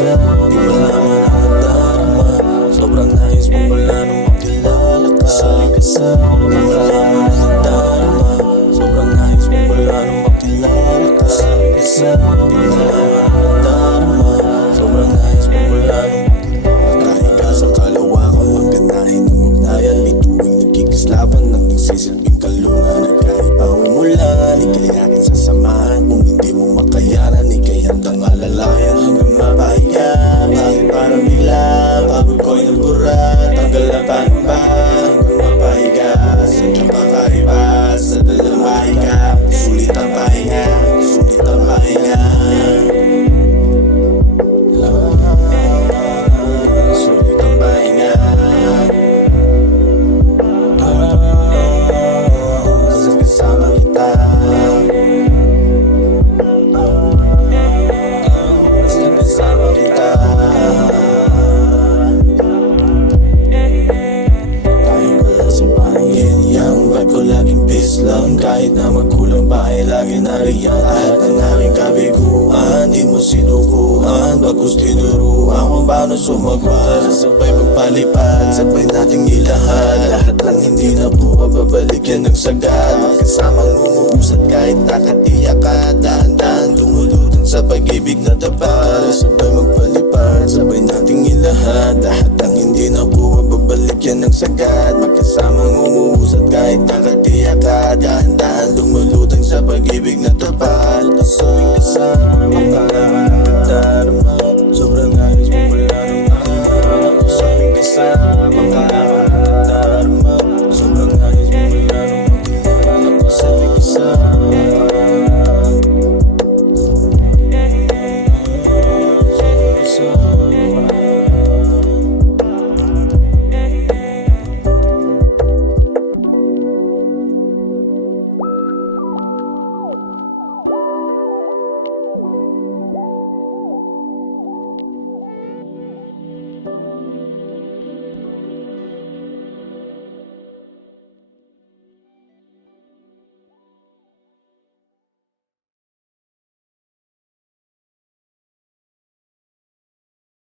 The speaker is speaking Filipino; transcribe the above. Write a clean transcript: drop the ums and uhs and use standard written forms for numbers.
Di mo naman nakadarama, sobrang nais mo pala nung makilala ka. Di mo naman nakadarama, sobrang nais mo pala nung makilala ka. Di mo naman nakadarama, sobrang nais mo pala nung makahiga sa kalawakan, mangganahin ng ugnayan, bituing nagkikislapan ng nagsisilbing kalungan. At kahit pa umulan, ika'y aking sasamahan. Kung hindi mo makayanan, ika'y handang alalayan. Hanggang mapahiga, bakit parang bigla pagod ko'y nabura, tanggal na panumba. Hanggang mapahiga, sadyang kakaiba sa dalamahiga. Sulit ang pahinga, sulit ang pahinga. Sulit ang pahinga. Sa kasama kita, sa kasama kita. Kahit wala sa pangin, yung vibe ko laging peace lang. Kahit na magkulang pa ay lagi nariyan. Lahat ng aking kabiguan, di mo sinukuhan. Bagkus tinuruan kung paano sumagwa. Sabay magpalipad, sabay nating ilahad. Lahat lang hindi na buwa, babalik yan ng sagad. Magkasamang umuusat kahit nakatiyak ka. Dahan-dahan dumulutong sa pag-ibig na tapat. Sabay